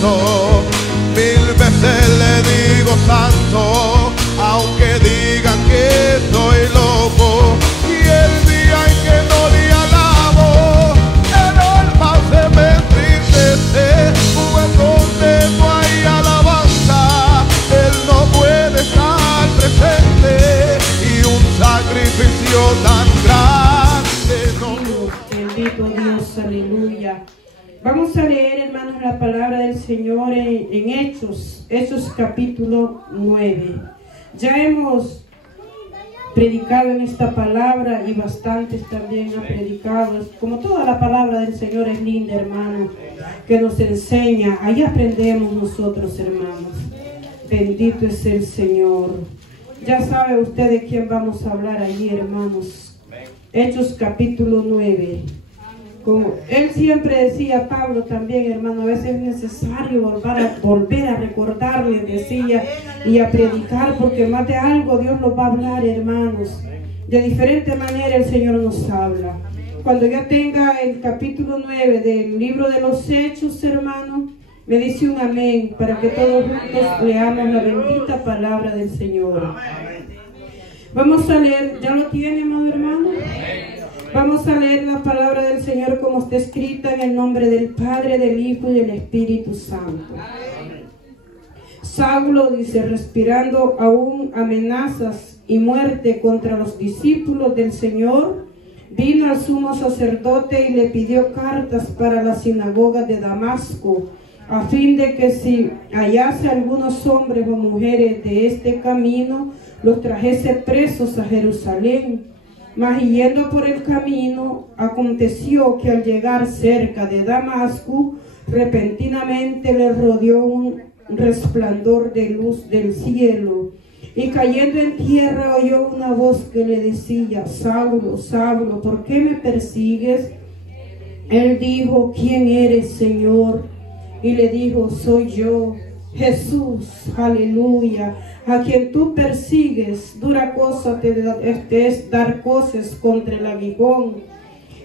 santo, mil veces le digo santo, aunque digan que soy loco. Y el día en que no le alabo, el alma se me entristece, pues donde no hay alabanza, Él no puede estar presente, y un sacrificio tan grande no. Bendito Dios, aleluya. Vamos a leer, hermanos, la palabra del Señor en Hechos capítulo 9. Ya hemos predicado en esta palabra y bastantes también han predicado. Como toda la palabra del Señor es linda, hermano, que nos enseña. Ahí aprendemos nosotros, hermanos. Bendito es el Señor. Ya sabe usted de quién vamos a hablar allí, hermanos. Hechos capítulo 9. Como él siempre decía, Pablo también, hermano, a veces es necesario volver a recordarle, decía, y a predicar, porque más de algo Dios nos va a hablar, hermanos. De diferente manera el Señor nos habla. Cuando yo tenga el capítulo 9 del libro de los Hechos, hermano, me dice un amén, para que todos juntos leamos la bendita palabra del Señor. Vamos a leer, ¿ya lo tiene, amado hermano? Vamos a leer la palabra del Señor como está escrita en el nombre del Padre, del Hijo y del Espíritu Santo. Saulo, dice, respirando aún amenazas y muerte contra los discípulos del Señor, vino al sumo sacerdote y le pidió cartas para la sinagoga de Damasco, a fin de que si hallase algunos hombres o mujeres de este camino, los trajese presos a Jerusalén. Mas yendo por el camino, aconteció que al llegar cerca de Damasco, repentinamente le rodeó un resplandor de luz del cielo, y cayendo en tierra oyó una voz que le decía: Saulo, Saulo, ¿por qué me persigues? Él dijo: ¿quién eres, Señor? Y le dijo: soy yo, Jesús, aleluya, a quien tú persigues. Dura cosa te es dar cosas contra el aguijón.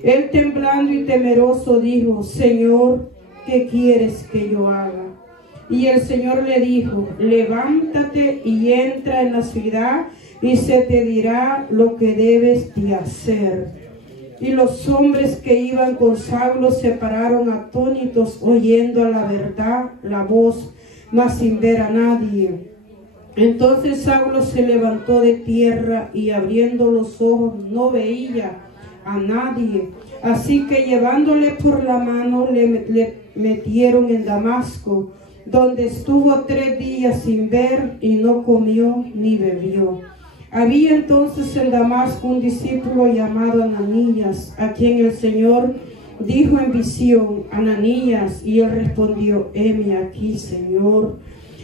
Él, temblando y temeroso, dijo: Señor, ¿qué quieres que yo haga? Y el Señor le dijo: levántate y entra en la ciudad, y se te dirá lo que debes de hacer. Y los hombres que iban con Saulo se pararon atónitos, oyendo a la verdad la voz, mas sin ver a nadie. Entonces Saulo se levantó de tierra y abriendo los ojos no veía a nadie. Así que llevándole por la mano le metieron en Damasco, donde estuvo 3 días sin ver y no comió ni bebió. Había entonces en Damasco un discípulo llamado Ananías, a quien el Señor dijo en visión: Ananías. Y él respondió: heme aquí, Señor.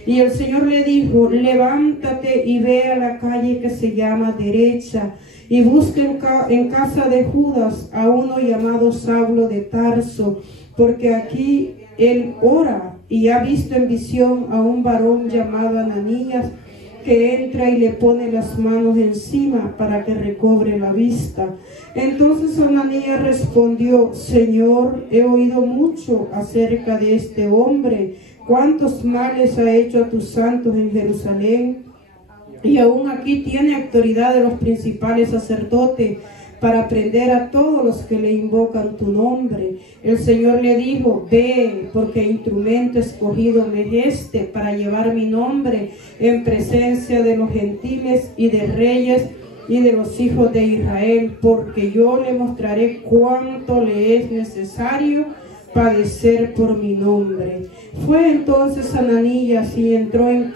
Y el Señor le dijo: levántate y ve a la calle que se llama Derecha, y busca en casa de Judas a uno llamado Saulo de Tarso, porque aquí él ora, y ha visto en visión a un varón llamado Ananías, que entra y le pone las manos encima para que recobre la vista. Entonces Ananías respondió: Señor, he oído mucho acerca de este hombre, cuántos males ha hecho a tus santos en Jerusalén, y aún aquí tiene autoridad de los principales sacerdotes para prender a todos los que le invocan tu nombre. El Señor le dijo: ve, porque instrumento escogido me es este para llevar mi nombre en presencia de los gentiles y de reyes y de los hijos de Israel, porque yo le mostraré cuánto le es necesario padecer por mi nombre. Fue entonces Ananías y entró en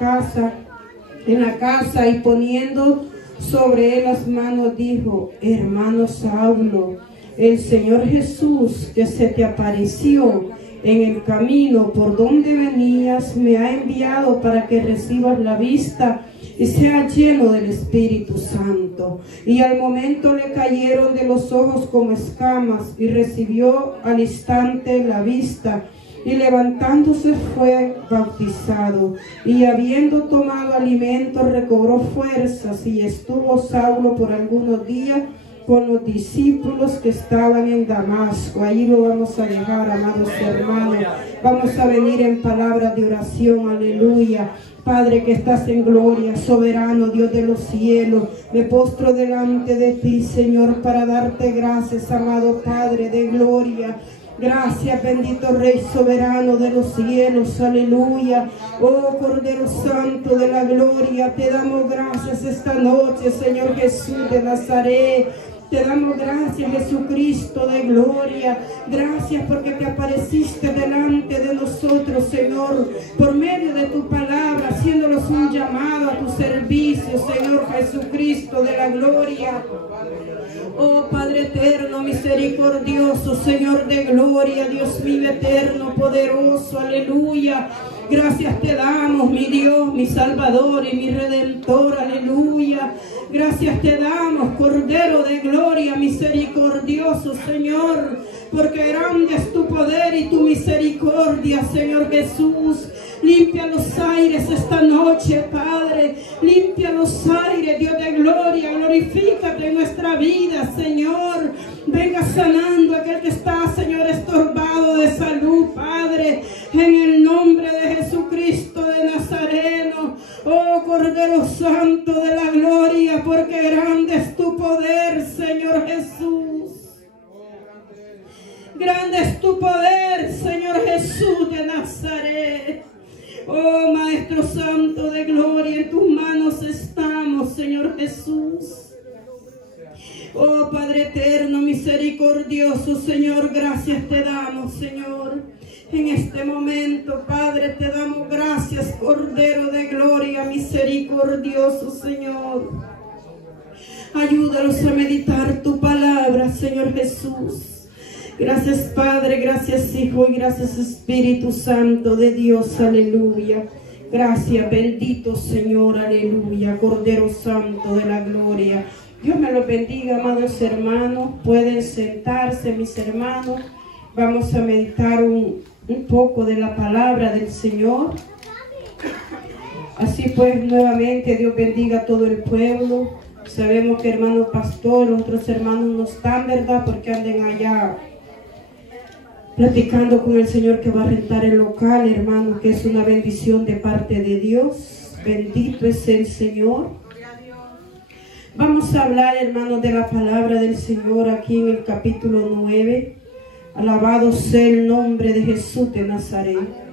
la casa, y poniendo sobre él las manos, dijo: hermano Saulo, el Señor Jesús, que se te apareció en el camino por donde venías, me ha enviado para que recibas la vista y sea lleno del Espíritu Santo. Y al momento le cayeron de los ojos como escamas, y recibió al instante la vista, y levantándose fue bautizado. Y habiendo tomado alimento recobró fuerzas, y estuvo Saulo por algunos días con los discípulos que estaban en Damasco. Ahí lo vamos a dejar, amados hermanos. Vamos a venir en palabras de oración, aleluya. Padre que estás en gloria, soberano, Dios de los cielos, me postro delante de ti, Señor, para darte gracias, amado Padre de gloria. Gracias, bendito Rey soberano de los cielos, aleluya. Oh Cordero Santo de la gloria, te damos gracias esta noche, Señor Jesús de Nazaret. Te damos gracias, Jesucristo de gloria. Gracias porque te apareciste delante de nosotros, Señor, por medio de tu palabra, haciéndonos un llamado a tu servicio, Señor Jesucristo de la gloria. Oh Padre eterno, misericordioso, Señor de gloria, Dios mío eterno, poderoso, aleluya. Gracias te damos, mi Dios, mi Salvador y mi Redentor, aleluya. Gracias te damos, Cordero de gloria, misericordioso, Señor, porque grande es tu poder y tu misericordia, Señor Jesús. Limpia los aires esta noche, Padre. Limpia los aires, Dios de gloria. Glorifícate en nuestra vida, Señor. Venga sanando a aquel que está, Señor, estorbado de salud, Padre. En el nombre de Jesucristo de Nazareno. Oh Cordero Santo de la gloria, porque grande es tu poder, Señor Jesús. Grande es tu poder, Señor Jesús de Nazaret. Oh Maestro Santo de gloria, en tus manos estamos, Señor Jesús. Oh Padre eterno, misericordioso, Señor, gracias te damos, Señor. En este momento, Padre, te damos gracias, Cordero de gloria, misericordioso, Señor. Ayúdanos a meditar tu palabra, Señor Jesús. Gracias Padre, gracias Hijo y gracias Espíritu Santo de Dios, aleluya. Gracias, bendito Señor, aleluya, Cordero Santo de la gloria. Dios me los bendiga, amados hermanos. Pueden sentarse, mis hermanos. Vamos a meditar un poco de la palabra del Señor. Así pues, nuevamente, Dios bendiga a todo el pueblo. Sabemos que hermano pastor, otros hermanos no están, ¿verdad? Porque anden allá platicando con el Señor que va a rentar el local, hermano, que es una bendición de parte de Dios. Bendito es el Señor. Vamos a hablar, hermanos, de la palabra del Señor aquí en el capítulo 9. Alabado sea el nombre de Jesús de Nazaret.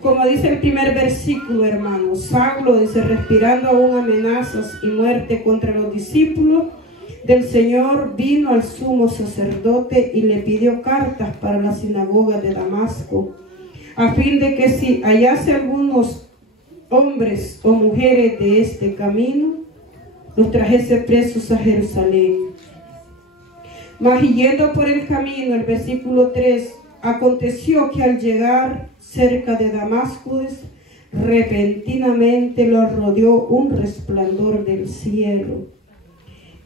Como dice el primer versículo, hermanos, Saulo dice, respirando aún amenazas y muerte contra los discípulos del Señor, vino al sumo sacerdote y le pidió cartas para la sinagoga de Damasco, a fin de que si hallase algunos hombres o mujeres de este camino, los trajese presos a Jerusalén. Mas yendo por el camino, el versículo 3, aconteció que al llegar cerca de Damasco, repentinamente lo rodeó un resplandor del cielo.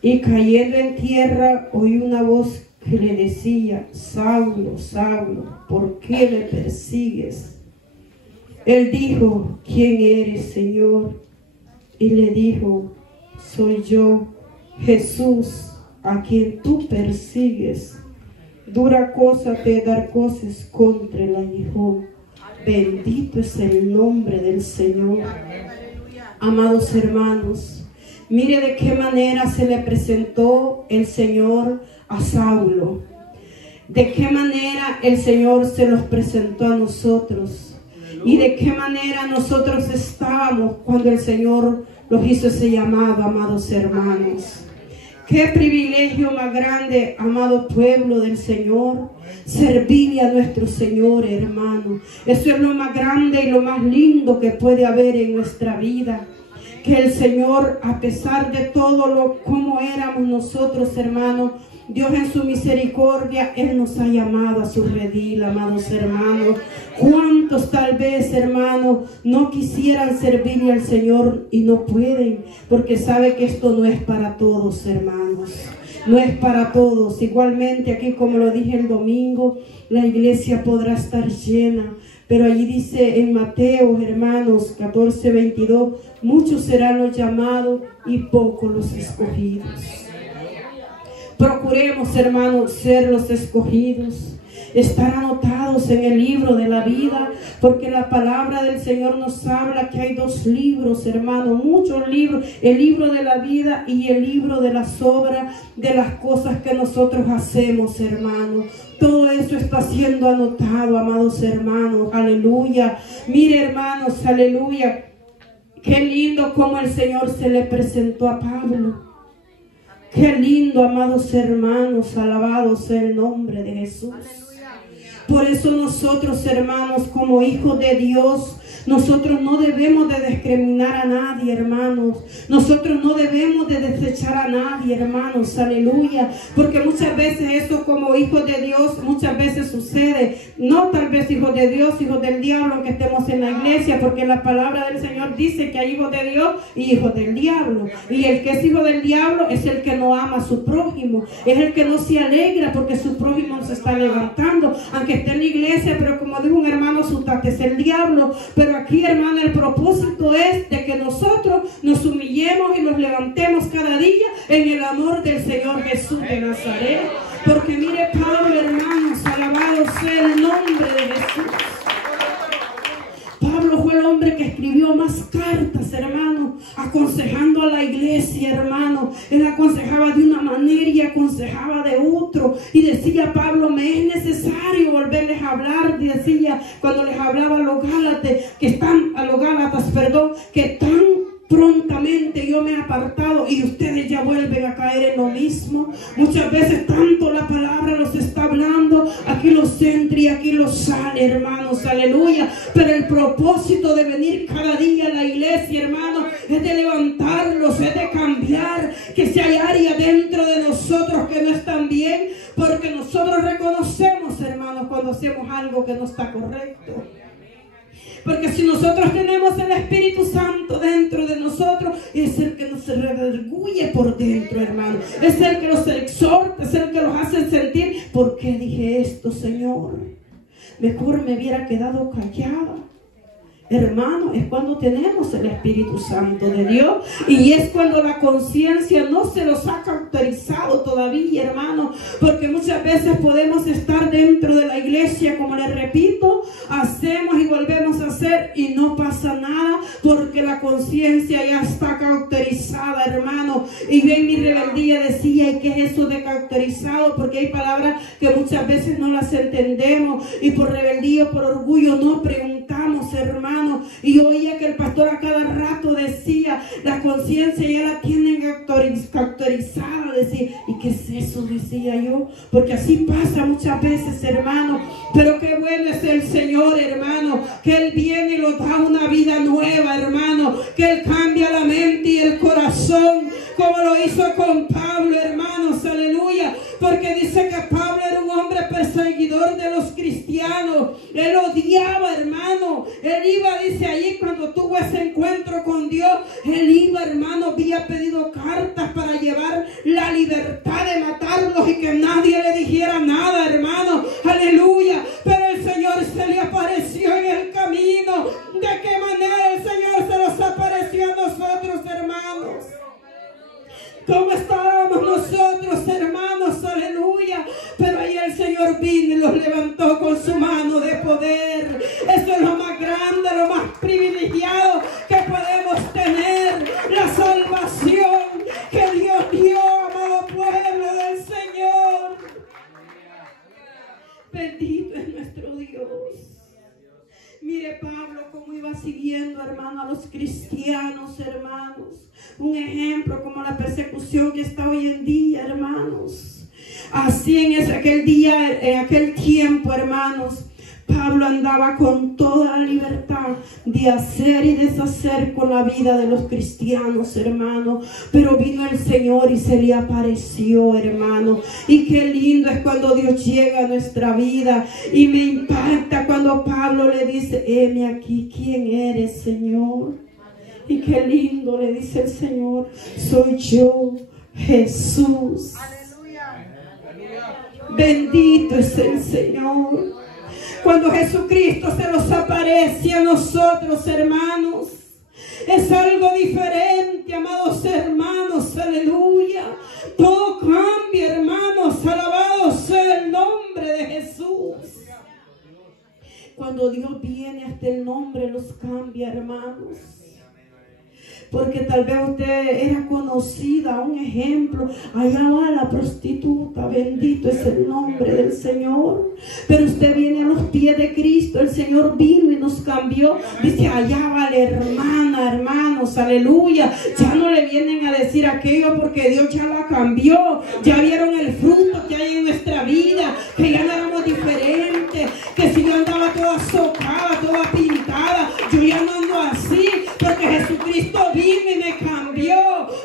Y cayendo en tierra, oí una voz que le decía, Saulo, Saulo, ¿por qué me persigues? Él dijo, ¿quién eres, Señor? Y le dijo, soy yo, Jesús, a quien tú persigues. Dura cosa te dar cosas contra el aguijón. Bendito es el nombre del Señor. Amados hermanos, mire de qué manera se le presentó el Señor a Saulo. De qué manera el Señor se los presentó a nosotros. Y de qué manera nosotros estábamos cuando el Señor los hizo ese llamado, amados hermanos. Qué privilegio más grande, amado pueblo del Señor, servirle a nuestro Señor, hermano. Eso es lo más grande y lo más lindo que puede haber en nuestra vida. Que el Señor, a pesar de todo como éramos nosotros, hermanos, Dios en su misericordia, Él nos ha llamado a su redil, amados hermanos. ¿Cuántos tal vez, hermanos, no quisieran servirle al Señor y no pueden? Porque sabe que esto no es para todos, hermanos. No es para todos. Igualmente aquí, como lo dije el domingo, la iglesia podrá estar llena. Pero allí dice en Mateo, hermanos, 14:22, muchos serán los llamados y pocos los escogidos. Procuremos, hermanos, ser los escogidos, estar anotados en el libro de la vida, porque la palabra del Señor nos habla que hay dos libros, hermano, muchos libros: el libro de la vida y el libro de las obras, de las cosas que nosotros hacemos, hermano. Todo eso está siendo anotado, amados hermanos, aleluya. Mire, hermanos, aleluya, qué lindo como el Señor se le presentó a Pablo. Qué lindo, amados hermanos, alabado sea el nombre de Jesús. Por eso nosotros, hermanos, como hijos de Dios, nosotros no debemos de discriminar a nadie, hermanos. Nosotros no debemos de desechar a nadie, hermanos, aleluya. Porque muchas veces eso, como hijos de Dios, muchas veces sucede. No tal vez hijos de Dios, hijos del diablo, que estemos en la iglesia, porque la palabra del Señor dice que hay hijos de Dios y hijos del diablo. Y el que es hijo del diablo es el que no ama a su prójimo, es el que no se alegra porque su prójimo se está levantando, aunque esté en la iglesia. Pero como dijo un hermano, su tate es el diablo. Pero aquí, hermano, el propósito es de que nosotros nos humillemos y nos levantemos cada día en el amor del Señor Jesús de Nazaret. Porque mire, Pablo, hermanos, alabado sea el nombre de Jesús. Pablo fue el hombre que escribió más cartas, hermano, aconsejando a la iglesia, hermano. Él aconsejaba de una manera y aconsejaba de otro. Y decía Pablo, me es necesario volverles a hablar. Y decía, cuando les hablaba a los Gálatas, que tan prontamente yo me he apartado y ustedes ya vuelven a caer en lo mismo. Muchas veces tanto la palabra los está hablando, aquí los entra y aquí los sale, hermanos, aleluya. Pero el propósito de venir cada día a la iglesia, hermanos, es de levantarlos, es de cambiar, que si hay área dentro de nosotros que no están bien, porque nosotros reconocemos, hermanos, cuando hacemos algo que no está correcto. Porque si nosotros tenemos el Espíritu Santo dentro de nosotros, es el que nos redarguye por dentro, hermano. Es el que nos exhorta, es el que nos hace sentir, ¿por qué dije esto, Señor? Mejor me hubiera quedado callada. Hermano, es cuando tenemos el Espíritu Santo de Dios, y es cuando la conciencia no se nos ha caracterizado todavía, hermano, porque muchas veces podemos estar dentro de la iglesia, como les repito, hacemos y volvemos a hacer y no pasa nada, porque la conciencia ya está caracterizada, hermano. Y ven, mi rebeldía decía, ¿y qué es eso de caracterizado? Porque hay palabras que muchas veces no las entendemos y por rebeldía o por orgullo no preguntamos, hermano. Y oía que el pastor a cada rato decía, la conciencia ya la tienen caracterizada. Decía, ¿y qué es eso? Decía yo, porque así pasa muchas veces, hermano. Pero qué bueno es el Señor, hermano, que Él viene y nos da una vida nueva, hermano, que Él cambia la mente y el corazón, como lo hizo con Pablo, hermanos, aleluya. Porque dice que Pablo era un hombre perseguidor de los cristianos. Él odiaba, hermano. Él iba, dice allí, cuando tuvo ese encuentro con Dios, él iba, hermano, había pedido cartas para llevar la libertad de matarlos y que nadie le dijera nada, hermano, aleluya. Pero el Señor se le apareció en el camino. ¿De qué manera el Señor se nos apareció a nosotros, hermanos? ¿Cómo estábamos nosotros, hermanos? Aleluya. Pero ahí el Señor vino y los levantó con su mano de poder. Eso es lo más grande, lo más privilegiado que podemos tener. La salvación que Dios dio, amado pueblo del Señor. Bendito es nuestro Dios. Mire Pablo cómo iba siguiendo, hermano, a los cristianos, hermanos. Un ejemplo como la persecución que está hoy en día, hermanos. Así en aquel día, en aquel tiempo, hermanos, Pablo andaba con toda la libertad de hacer y deshacer con la vida de los cristianos, hermano. Pero vino el Señor y se le apareció, hermano. Y qué lindo es cuando Dios llega a nuestra vida. Y me impacta cuando Pablo le dice, heme aquí, ¿quién eres, Señor? Y qué lindo le dice el Señor, soy yo, Jesús. Bendito es el Señor. Cuando Jesucristo se nos aparece a nosotros, hermanos, Es algo diferente, amados hermanos, aleluya. Todo cambia, hermanos, alabado sea el nombre de Jesús. Cuando Dios viene, hasta el nombre los cambia, hermanos. Porque tal vez usted era conocida, un ejemplo, allá va la prostituta, bendito es el nombre del Señor. Pero usted viene a los pies de Cristo, el Señor vino y nos cambió. Dice, allá va la hermana, hermanos, aleluya. Ya no le vienen a decir aquello porque Dios ya la cambió. Ya vieron el fruto que hay en nuestra vida, que ya no éramos diferentes, que si yo andaba toda socada, toda pintada, yo ya no ando así, porque Jesucristo vino y me cambió,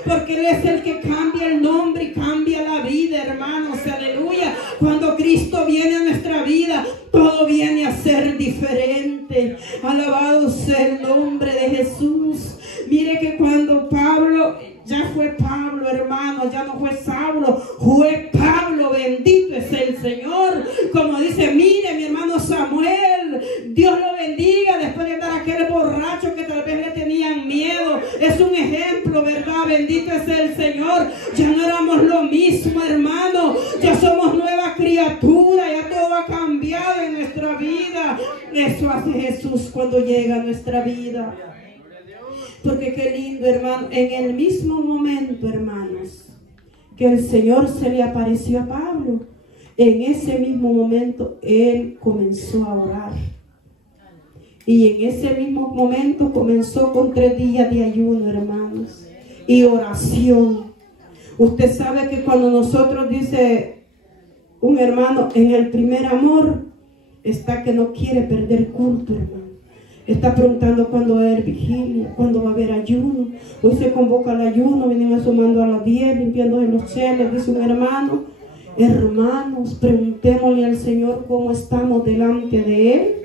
porque Él es el que cambia el nombre y cambia la vida, hermanos, aleluya. Cuando Cristo viene a nuestra vida, todo viene a ser diferente. Alabado sea el nombre de Jesús. Mire que cuando Pablo, ya fue Pablo, hermano, ya no fue Saulo, fue Pablo, bendito es el Señor. Como dice, mire mi hermano Samuel, Dios lo bendiga, después de dar aquel borracho que tal vez le tenían miedo. Es un ejemplo, ¿verdad? Bendito es el Señor. Ya no éramos lo mismo, hermano, ya somos nueva criatura, ya todo ha cambiado en nuestra vida. Eso hace Jesús cuando llega a nuestra vida. Porque qué lindo, hermano, en el mismo momento, hermanos, que el Señor se le apareció a Pablo, en ese mismo momento él comenzó a orar. Y en ese mismo momento comenzó con 3 días de ayuno, hermanos, y oración. Usted sabe que cuando nosotros, dice un hermano, en el primer amor, está que no quiere perder culto, hermano. Está preguntando cuándo va a haber vigilia, cuándo va a haber ayuno. Hoy se convoca el ayuno, vienen asomando a las 10, limpiando de los cheles, dice un hermano. Hermanos, preguntémosle al Señor cómo estamos delante de Él.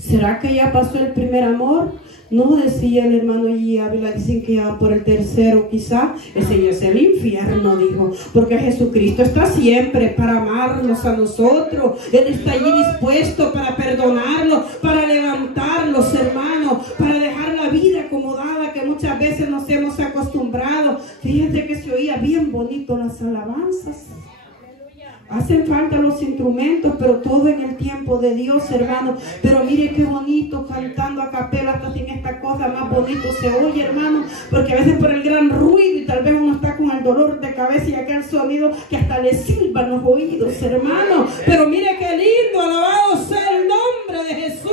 ¿Será que ya pasó el primer amor? No, decía el hermano y Ávila, dicen que ya va por el tercero quizá. Ese ya es el infierno, dijo, porque Jesucristo está siempre para amarnos a nosotros. Él está allí dispuesto para perdonarlos, para levantarlos, hermanos, para dejar la vida acomodada que muchas veces nos hemos acostumbrado. Fíjense que se oía bien bonito las alabanzas. Hacen falta los instrumentos, pero todo en el tiempo de Dios, hermano. Pero mire qué bonito cantando a capela, hasta sin esta cosa más bonito se oye, hermano. Porque a veces por el gran ruido y tal vez uno está con el dolor de cabeza y aquel sonido que hasta le silban los oídos, hermano. Pero mire qué lindo, alabado sea el nombre de Jesús.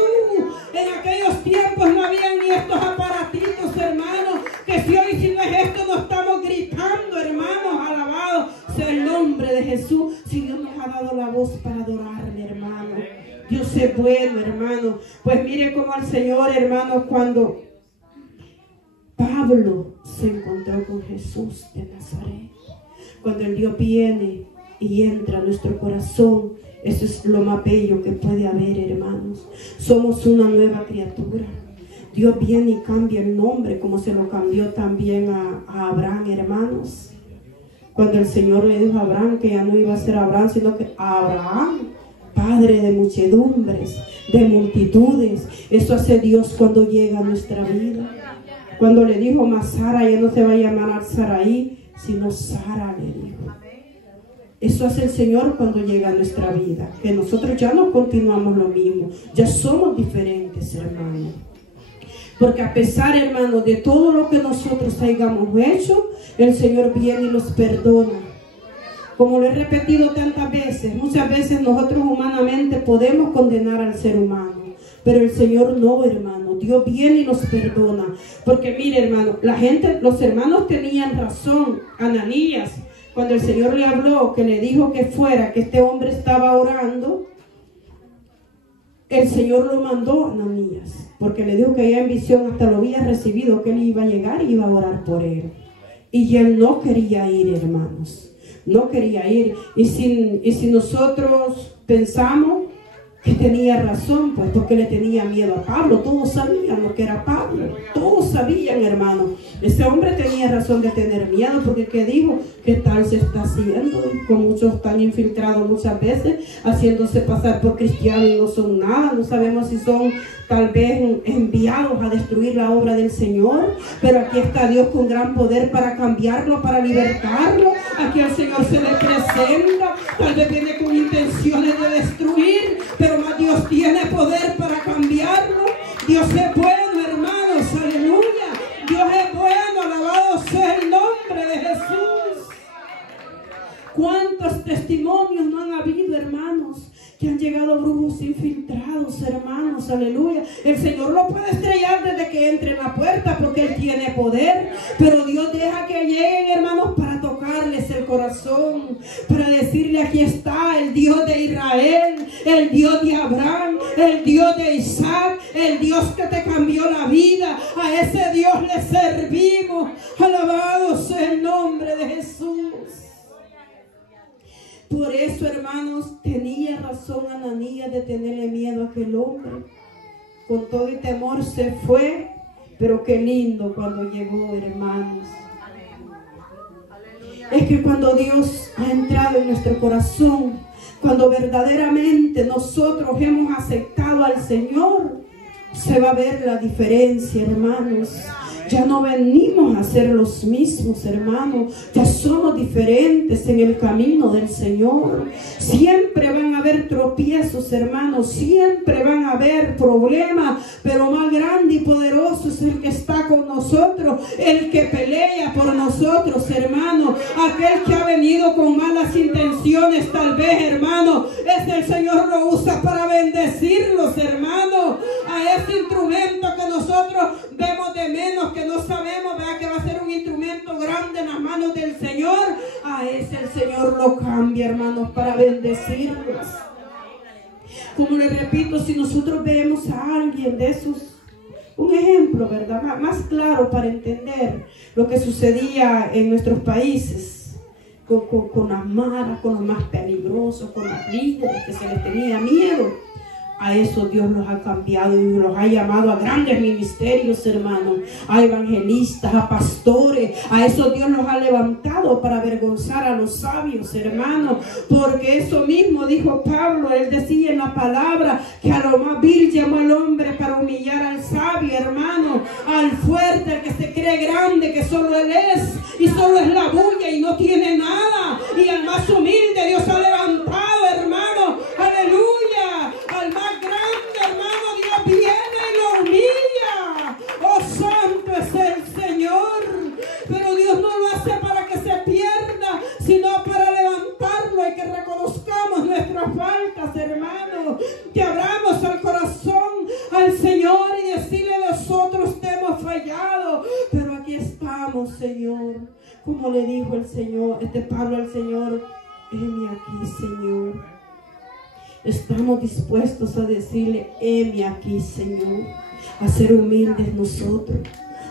En aquellos tiempos no habían ni estos aparatitos, hermano, que si hoy si no es esto no estamos gritando, hermanos, alabado sea el nombre de Jesús. Si Dios nos ha dado la voz para adorarle, hermano, Dios es bueno, hermano. Pues mire cómo el Señor, hermano, cuando Pablo se encontró con Jesús de Nazaret, cuando el Dios viene y entra a nuestro corazón, eso es lo más bello que puede haber, hermanos. Somos una nueva criatura. Dios viene y cambia el nombre, como se lo cambió también a Abraham, hermanos. Cuando el Señor le dijo a Abraham que ya no iba a ser Abraham, sino que Abraham, padre de muchedumbres, de multitudes. Eso hace Dios cuando llega a nuestra vida. Cuando le dijo a Sara, ya no se va a llamar Saraí, sino Sara, le dijo. Eso hace el Señor cuando llega a nuestra vida, que nosotros ya no continuamos lo mismo, ya somos diferentes, hermanos. Porque a pesar, hermano, de todo lo que nosotros hayamos hecho, el Señor viene y los perdona. Como lo he repetido tantas veces, muchas veces nosotros humanamente podemos condenar al ser humano, pero el Señor no, hermano. Dios viene y los perdona. Porque mire, hermano, los hermanos tenían razón. Ananías, cuando el Señor le habló, que le dijo que fuera, que este hombre estaba orando, el Señor lo mandó a Ananías, porque le dijo que ya en visión hasta lo había recibido, que él iba a llegar y iba a orar por él. Y él no quería ir, hermanos, no quería ir. Y si nosotros pensamos, que tenía razón, pues, porque le tenía miedo a Pablo. Todos sabían lo que era Pablo, todos sabían, hermano. Ese hombre tenía razón de tener miedo, porque ¿qué dijo? ¿Qué tal se está haciendo? Y con muchos están infiltrados muchas veces, haciéndose pasar por cristianos y no son nada. No sabemos si son tal vez enviados a destruir la obra del Señor, pero aquí está Dios con gran poder para cambiarlo, para libertarlo. Aquí el Señor se le presenta, tal vez viene con intenciones de destruir, pero más Dios tiene poder para cambiarlo. Dios es bueno, hermanos, aleluya. Dios es bueno, alabado sea el nombre de Jesús. ¿Cuántos testimonios no han habido, hermanos? Que han llegado brujos infiltrados, hermanos, aleluya. El Señor lo puede estrellar desde que entre en la puerta, porque Él tiene poder, pero Dios deja que lleguen, hermanos, para tocarles el corazón, para decirle: aquí está el Dios de Israel, el Dios de Abraham, el Dios de Isaac, el Dios que te cambió la vida. A ese Dios le servimos. Alabado sea el nombre de Jesús. Por eso, hermanos, tenía razón Ananías de tenerle miedo a aquel hombre. Con todo y temor se fue, pero qué lindo cuando llegó, hermanos. Es que cuando Dios ha entrado en nuestro corazón, cuando verdaderamente nosotros hemos aceptado al Señor, se va a ver la diferencia, hermanos. Ya no venimos a ser los mismos, hermanos. Ya somos diferentes en el camino del Señor. Siempre van a haber tropiezos, hermanos. Siempre van a haber problemas. Pero más grande y poderoso es el que está con nosotros. El que pelea por nosotros, hermanos. Aquel que ha venido con malas intenciones, tal vez, hermano, es el Señor lo usa para bendecirlos, hermanos. A ese instrumento que nosotros vemos de menos, que no sabemos, ¿verdad?, que va a ser un instrumento grande en las manos del Señor. A ese el Señor lo cambia, hermanos, para bendecirlos. Como les repito, si nosotros vemos a alguien de esos, un ejemplo, ¿verdad?, más claro para entender lo que sucedía en nuestros países, con las maras, con los más peligrosos, con los líderes que se les tenía miedo. A eso Dios los ha cambiado y los ha llamado a grandes ministerios, hermanos, a evangelistas, a pastores. A eso Dios los ha levantado para avergonzar a los sabios, hermanos, porque eso mismo dijo Pablo. Él decía en la palabra que a lo más vil llamó el hombre para humillar al sabio, hermano, al fuerte, al que se cree grande, que solo él es y solo es la bulla y no tiene nada, y al más humilde Dios ha levantado, hermano, aleluya. Al más grande, hermano, Dios viene y lo humilla. Oh, santo es el Señor. Pero Dios no lo hace para que se pierda, sino para levantarlo y que reconozcamos nuestras faltas, hermano. Que abramos el corazón al Señor y decirle: nosotros te hemos fallado, pero aquí estamos, Señor. Como le dijo el Señor, Pablo al Señor: heme aquí, Señor. Estamos dispuestos a decirle: heme aquí, Señor. A ser humildes nosotros.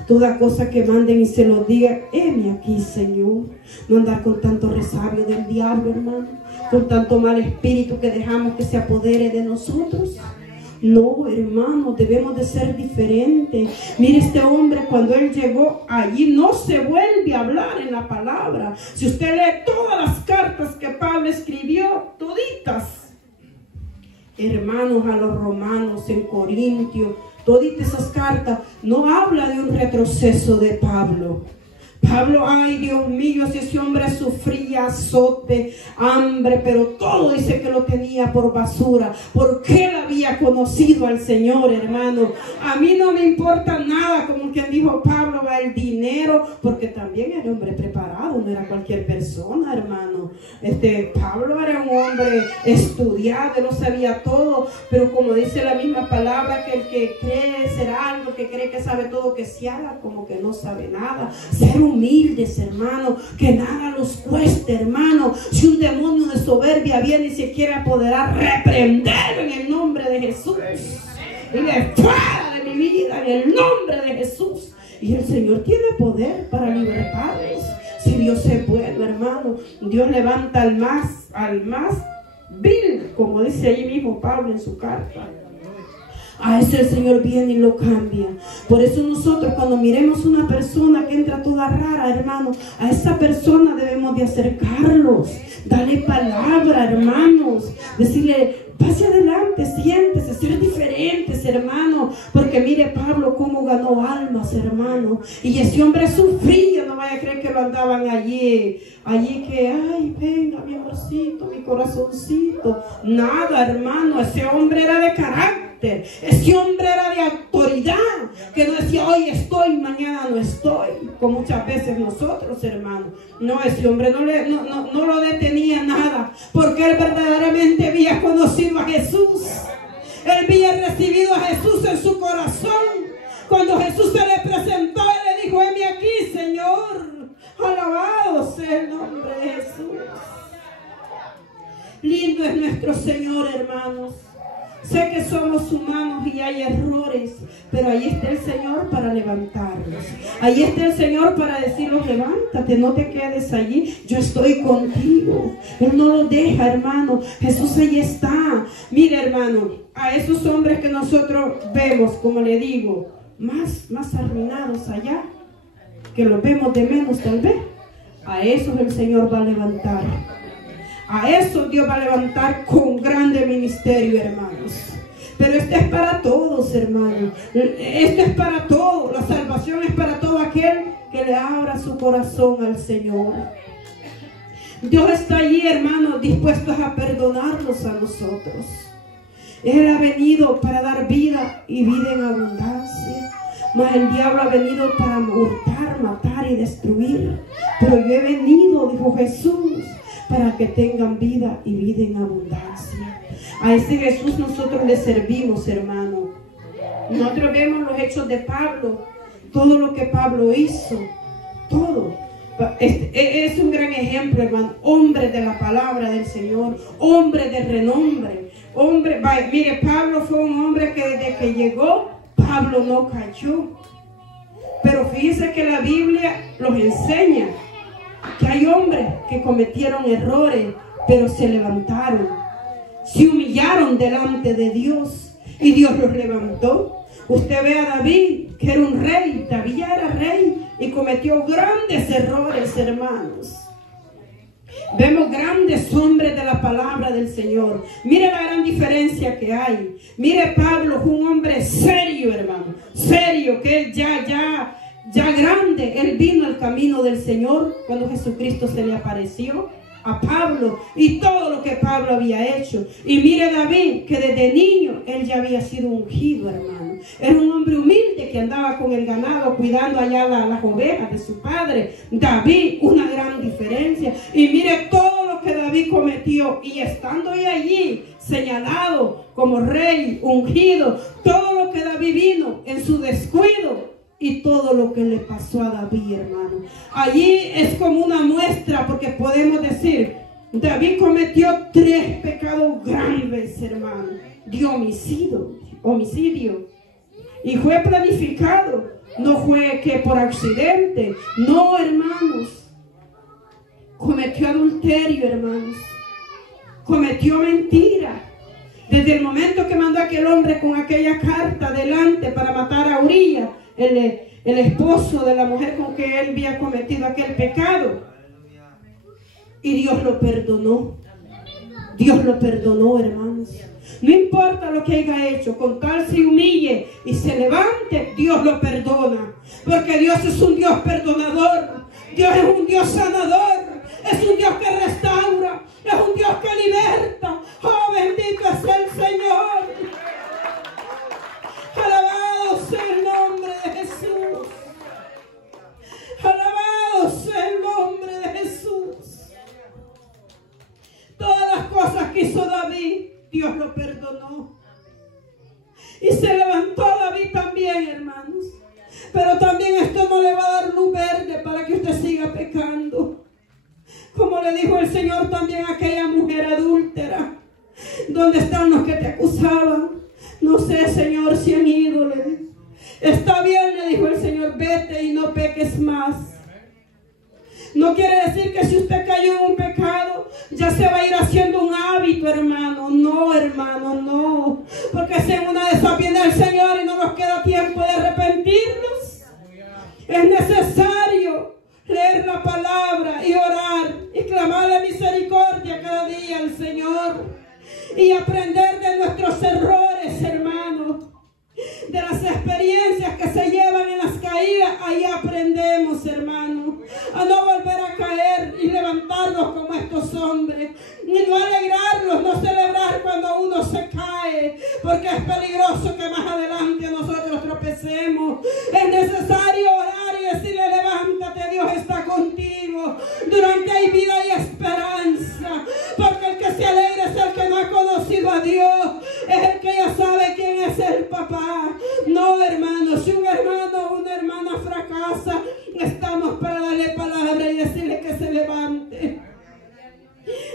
Toda cosa que manden y se lo digan: heme aquí, Señor. No andar con tanto resabio del diablo, hermano, con tanto mal espíritu que dejamos que se apodere de nosotros. No, hermano, debemos de ser diferentes. Mire, este hombre, cuando él llegó allí, no se vuelve a hablar en la palabra. Si usted lee todas las cartas que Pablo escribió, toditas, hermanos, a los romanos, en Corintios, todas esas cartas, no habla de un retroceso de Pablo. Pablo, ay Dios mío, si ese hombre sufría azote, hambre, pero todo dice que lo tenía por basura, porque él había conocido al Señor, hermano. A mí no me importa nada, como quien dijo Pablo, va el dinero, porque también era hombre preparado, no era cualquier persona, hermano. Pablo era un hombre estudiado, lo sabía todo, pero como dice la misma palabra, que el que cree ser algo, que cree que sabe todo, que se haga como que no sabe nada. Ser humildes, hermano, que nada los cueste, hermano. Si un demonio de soberbia viene y se quiere apoderar, reprenderlo en el nombre de Jesús. Y de fuera de mi vida, en el nombre de Jesús. Y el Señor tiene poder para libertarlos. Si Dios es bueno, hermano, Dios levanta al más vil, como dice ahí mismo Pablo en su carta. A ese el Señor viene y lo cambia. Por eso nosotros cuando miremos una persona que entra toda rara, hermano, a esa persona debemos de acercarlos, darle palabra, hermanos, decirle, pase adelante, siéntese, ser diferentes, hermano. Porque mire Pablo cómo ganó almas, hermano. Y ese hombre sufría, no vaya a creer que lo andaban allí que, ay, venga mi amorcito, mi corazoncito. Nada, hermano, ese hombre era de carácter. Ese hombre era de autoridad, que no decía hoy estoy, mañana no estoy, como muchas veces nosotros, hermanos. No, ese hombre no lo detenía nada, porque él verdaderamente había conocido a Jesús. Él había recibido a Jesús en su corazón. Cuando Jesús se le presentó, él le dijo, heme aquí, Señor. Alabado sea el nombre de Jesús. Lindo es nuestro Señor, hermanos. Sé que somos humanos y hay errores, pero ahí está el Señor para levantarlos. Ahí está el Señor para decirnos, levántate, no te quedes allí, yo estoy contigo. Él no lo deja, hermano. Jesús ahí está. Mira, hermano, a esos hombres que nosotros vemos, como le digo, más arruinados allá, que los vemos de menos tal vez, a esos el Señor va a levantar. A eso Dios va a levantar con grande ministerio, hermanos. Pero esto es para todos, hermanos. Esto es para todos. La salvación es para todo aquel que le abra su corazón al Señor. Dios está allí, hermanos, dispuestos a perdonarnos a nosotros. Él ha venido para dar vida y vida en abundancia. Mas el diablo ha venido para hurtar, matar y destruir. Pero yo he venido, dijo Jesús, para que tengan vida y vida en abundancia. A ese Jesús nosotros le servimos, hermano. Nosotros vemos los hechos de Pablo, todo lo que Pablo hizo, todo. Es un gran ejemplo, hermano. Hombre de la palabra del Señor, hombre de renombre. Mire, Pablo fue un hombre que desde que llegó, Pablo no cayó. Pero fíjense que la Biblia los enseña que hay hombres que cometieron errores, pero se levantaron, se humillaron delante de Dios y Dios los levantó. Usted ve a David, que era un rey. David ya era rey y cometió grandes errores, hermanos. Vemos grandes hombres de la palabra del Señor. Mire la gran diferencia que hay. Mire, Pablo fue un hombre serio, hermano, serio, que él ya grande, él vino al camino del Señor cuando Jesucristo se le apareció a Pablo y todo lo que Pablo había hecho. Y mire David, que desde niño él ya había sido ungido, hermano. Era un hombre humilde que andaba con el ganado cuidando allá las ovejas de su padre. David, una gran diferencia. Y mire todo lo que David cometió, y estando allí señalado como rey, ungido, todo lo que David vino en su descuido y todo lo que le pasó a David, hermano. Allí es como una muestra, porque podemos decir, David cometió 3 pecados graves, hermano, de homicidio, y fue planificado, no fue que por accidente, no, hermanos. Cometió adulterio, hermanos, cometió mentira. Desde el momento que mandó a aquel hombre con aquella carta delante para matar a Uría, el esposo de la mujer con que él había cometido aquel pecado, y Dios lo perdonó. Dios lo perdonó, hermanos. No importa lo que haya hecho, con tal se humille y se levante, Dios lo perdona, porque Dios es un Dios perdonador. Dios es un Dios sanador, es un Dios que restaura, es un Dios que liberta. Oh, bendito es el Señor. Alabado sea el nombre de Jesús. Alabado sea el nombre de Jesús. Todas las cosas que hizo David, Dios lo perdonó. Y se levantó David también, hermanos. Pero también esto no le va a dar luz verde para que usted siga pecando. Como le dijo el Señor también a aquella mujer adúltera. ¿Dónde están los que te acusaban? No sé, Señor, si han ido, le dijo. Está bien, le dijo el Señor, vete y no peques más. No quiere decir que si usted cayó en un pecado, Ya se va a ir haciendo un hábito, hermano. No, hermano, no. Porque si en una de esas viene el Señor y no nos queda tiempo de arrepentirnos, es necesario leer la palabra y orar y clamar la misericordia cada día al Señor y aprender de nuestros errores, hermano, de las experiencias que se llevan en las caídas. Ahí aprendemos, hermano, a no volver a caer y levantarnos como estos hombres, y no alegrarlos, no celebrar cuando uno se cae, porque es peligroso que más adelante nosotros tropecemos. Es necesario orar y decirle: levántate, Dios está contigo. Durante hay vida y esperanza, porque el que se alegra es el que no ha conocido a Dios, es el que ya sabe quién es el papá. No, hermano, si un hermano o una hermana fracasa, estamos para darle palabra y decirle que se levante.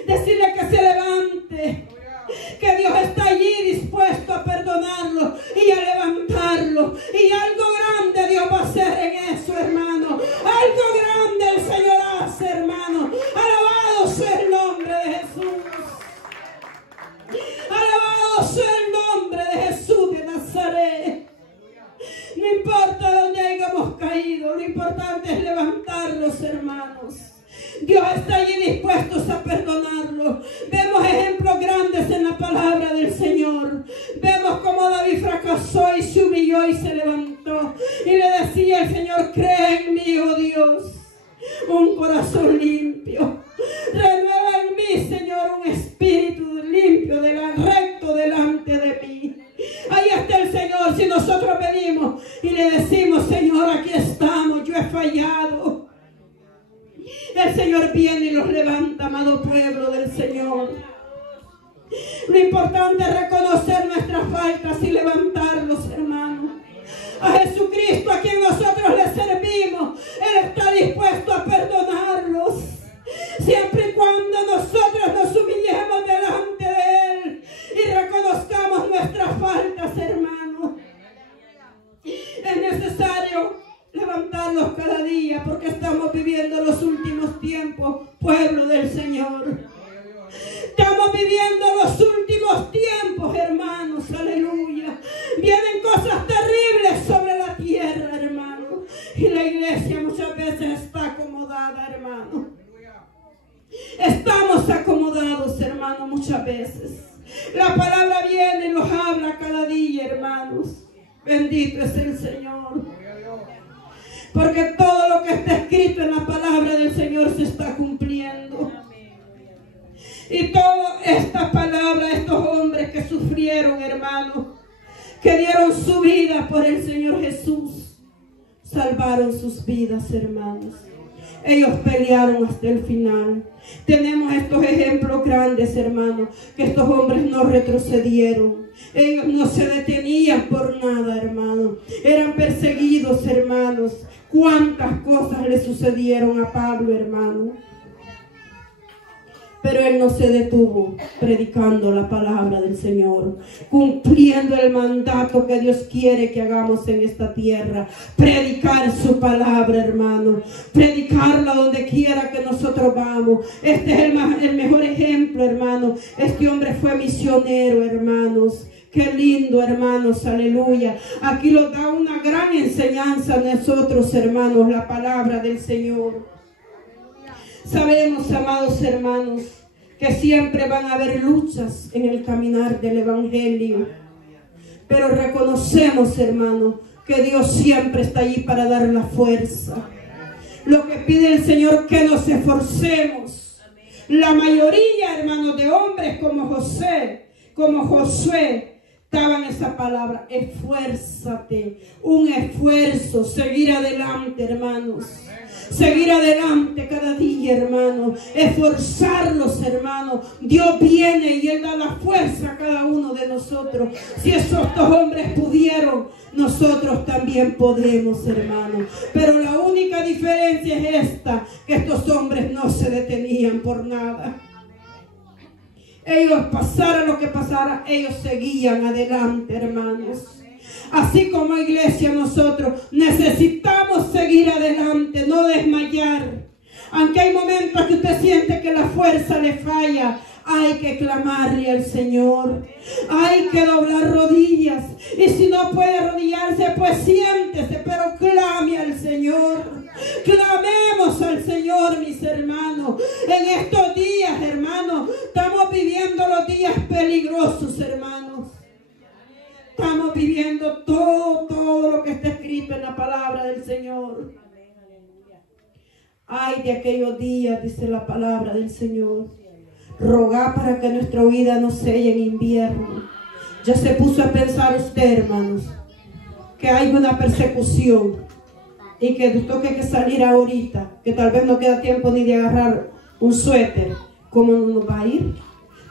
Decirle que se levante, que Dios está allí dispuesto a perdonarlo y a levantarlo. Y algo grande Dios va a hacer en eso, hermano. Algo grande el Señor hace, hermano. Alabado sea el nombre de Jesús. Alabado sea el nombre de Jesús de Nazaret. No importa dónde hayamos caído, lo importante es levantarlos, hermanos. Dios está allí dispuestos a perdonarlo. Vemos ejemplos grandes en la palabra del Señor. Vemos cómo David fracasó y se humilló y se levantó. Y le decía al Señor: cree en mí, oh Dios, un corazón limpio. Renueva en mí, Señor, un espíritu limpio, recto delante de mí. Ahí está el Señor. Si nosotros venimos y le decimos: Señor, aquí estamos, yo he fallado, el Señor viene y los levanta, amado pueblo del Señor. Lo importante es reconocer nuestras faltas y levantarlos, hermanos. A Jesucristo, a quien nosotros le servimos, Él está dispuesto a perdonarlos, siempre y cuando nosotros nos humillemos delante de Él y reconozcamos nuestras faltas, hermanos. Es necesario levantarlos cada día, porque estamos viviendo los últimos tiempos, pueblo del Señor. Estamos viviendo los últimos tiempos, hermanos, aleluya. Vienen cosas terribles sobre la tierra, hermano, y la iglesia muchas veces está acomodada, hermano. Estamos acomodados, hermano, muchas veces. La palabra viene y nos habla cada día, hermanos. Bendito es el Señor, porque todo lo que está escrito en la palabra del Señor se está cumpliendo. Y toda esta palabra, estos hombres que sufrieron, hermanos, que dieron su vida por el Señor Jesús, salvaron sus vidas, hermanos. Ellos pelearon hasta el final. Tenemos estos ejemplos grandes, hermanos, que estos hombres no retrocedieron. Ellos no se detenían por nada, hermanos. Eran perseguidos, hermanos. Cuántas cosas le sucedieron a Pablo, hermano. Pero él no se detuvo predicando la palabra del Señor, cumpliendo el mandato que Dios quiere que hagamos en esta tierra. Predicar su palabra, hermano. Predicarla donde quiera que nosotros vamos. Este es el mejor ejemplo, hermano. Este hombre fue misionero, hermanos. Qué lindo, hermanos, aleluya. Aquí nos da una gran enseñanza a nosotros, hermanos, la palabra del Señor. Sabemos, amados hermanos, que siempre van a haber luchas en el caminar del Evangelio. Pero reconocemos, hermanos, que Dios siempre está allí para dar la fuerza. Lo que pide el Señor, que nos esforcemos. La mayoría, hermanos, de hombres como José, como Josué, daban esa palabra: esfuérzate, un esfuerzo, seguir adelante, hermanos. Seguir adelante cada día, hermano. Esforzarlos, hermano. Dios viene y Él da la fuerza a cada uno de nosotros. Si estos hombres pudieron, nosotros también podemos, hermano. Pero la única diferencia es esta: que estos hombres no se detenían por nada. Ellos, pasara lo que pasara, ellos seguían adelante, hermanos. Así como iglesia, nosotros necesitamos seguir adelante, no desmayar. Aunque hay momentos que usted siente que la fuerza le falla, hay que clamarle al Señor. Hay que doblar rodillas. Y si no puede arrodillarse, pues siéntese, pero clame al Señor. Clamemos al Señor, mis hermanos. En estos días, hermanos, estamos viviendo los días peligrosos, hermanos. Estamos viviendo todo lo que está escrito en la palabra del Señor. Ay de aquellos días, dice la palabra del Señor. Rogad para que nuestra vida no selle en invierno. Ya se puso a pensar usted, hermanos, que hay una persecución y que nos toque que salir ahorita, que tal vez no queda tiempo ni de agarrar un suéter. ¿Cómo no nos va a ir?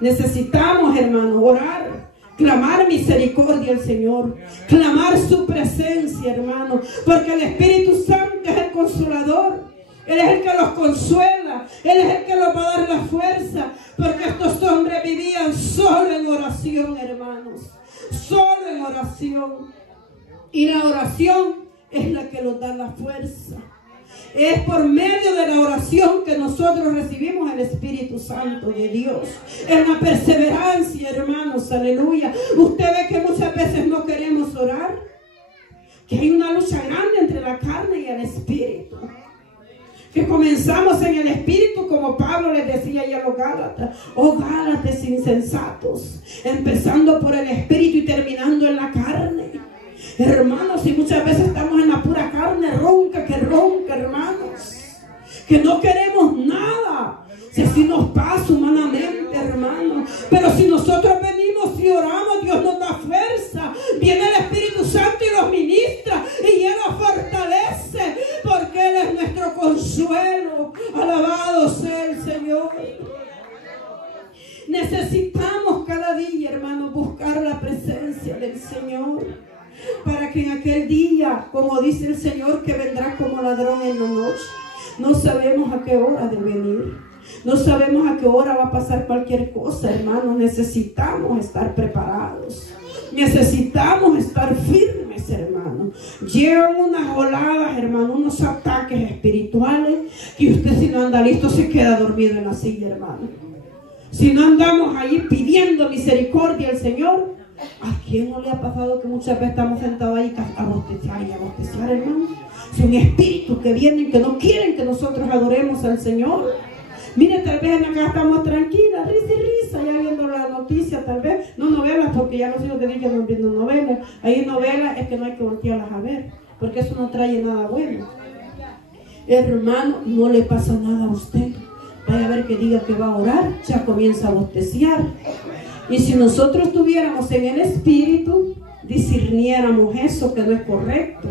Necesitamos, hermanos, orar, clamar misericordia al Señor, clamar su presencia, hermanos, porque el Espíritu Santo es el consolador. Él es el que los consuela. Él es el que los va a dar la fuerza. Porque estos hombres vivían solo en oración, hermanos. Solo en oración. Y la oración es la que nos da la fuerza. Es por medio de la oración que nosotros recibimos el Espíritu Santo de Dios. Es la perseverancia, hermanos. Aleluya. Usted ve que muchas veces no queremos orar. Que hay una lucha grande entre la carne y el Espíritu. Que comenzamos en el Espíritu, como Pablo les decía ya a los Gálatas. Oh Gálatas insensatos, empezando por el Espíritu y terminando en la carne. Hermanos, y muchas veces estamos en la pura carne, ronca, hermanos, que no queremos nada. Si así nos pasa humanamente, hermanos. Pero si nosotros venimos y oramos, Dios nos da fuerza. Viene el Espíritu Santo y los ministra y Él nos fortalece, porque Él es nuestro consuelo. Alabado sea el Señor. Necesitamos cada día, hermanos, buscar la presencia del Señor, para que en aquel día, como dice el Señor, que vendrá como ladrón en la noche, no sabemos a qué hora de venir. No sabemos a qué hora va a pasar cualquier cosa, hermanos. Necesitamos estar preparados. Necesitamos estar firmes, hermanos. Llegan unas oladas, hermanos, unos ataques espirituales, que usted, si no anda listo, se queda dormido en la silla, hermano. Si no andamos ahí pidiendo misericordia al Señor, ¿a quién no le ha pasado que muchas veces estamos sentados ahí a bostezar, hermano? Si un espíritu que viene y que no quieren que nosotros adoremos al Señor. Mire, tal vez acá estamos tranquilas, risa, ya viendo la noticia, tal vez, no novelas, porque ya los hijos de Dios ya no viendo novelas. Ahí novelas es que no hay que voltearlas a ver, porque eso no trae nada bueno. Hermano, no le pasa nada a usted. Vaya a ver que diga que va a orar, ya comienza a bostecear. Y si nosotros estuviéramos en el Espíritu, discerniéramos eso que no es correcto.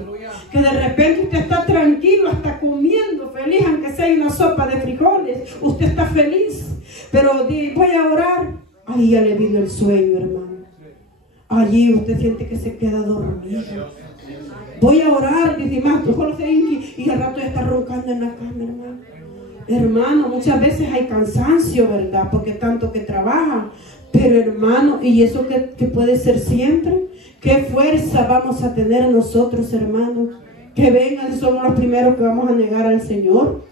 Que de repente usted está tranquilo, hasta comiendo, feliz, aunque sea una sopa de frijoles, usted está feliz, pero voy a orar, ahí ya le vino el sueño, hermano. Allí usted siente que se queda dormido. Voy a orar, dice más, y al rato ya está roncando en la cama, hermano. Hermano, muchas veces hay cansancio, ¿verdad? Porque tanto que trabajan. Pero hermano, ¿y eso que puede ser siempre? ¿Qué fuerza vamos a tener nosotros, hermanos? Que vengan, somos los primeros que vamos a negar al Señor.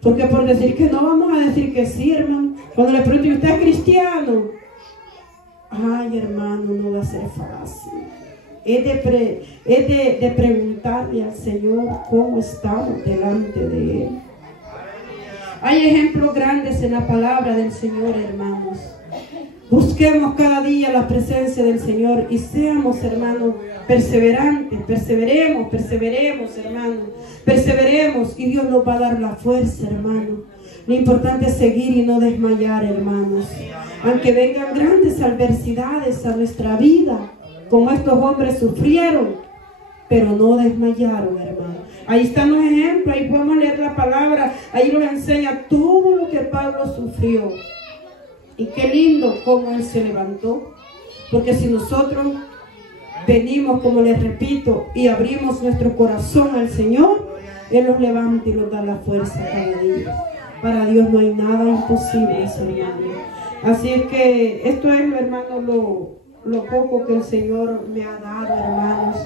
Porque por decir que no, vamos a decir que sí, hermano. Cuando le pregunto, ¿usted es cristiano? Ay, hermano, no va a ser fácil. Es de preguntarle al Señor cómo estamos delante de Él. Hay ejemplos grandes en la palabra del Señor, hermanos. Busquemos cada día la presencia del Señor y seamos, hermanos, perseverantes. Perseveremos, hermanos. Perseveremos y Dios nos va a dar la fuerza, hermanos. Lo importante es seguir y no desmayar, hermanos. Aunque vengan grandes adversidades a nuestra vida, como estos hombres sufrieron, pero no desmayaron, hermanos. Ahí están los ejemplos, ahí podemos leer la palabra, ahí nos enseña todo lo que Pablo sufrió. Y qué lindo cómo él se levantó. Porque si nosotros venimos, como les repito, y abrimos nuestro corazón al Señor, Él nos levanta y nos da la fuerza cada día. Para Dios no hay nada imposible, hermano. Así es que esto es, hermano, lo poco que el Señor me ha dado, hermanos.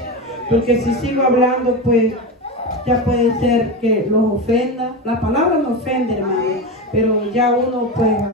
Porque si sigo hablando, pues ya puede ser que los ofenda. La palabra no ofende, hermano, pero ya uno pues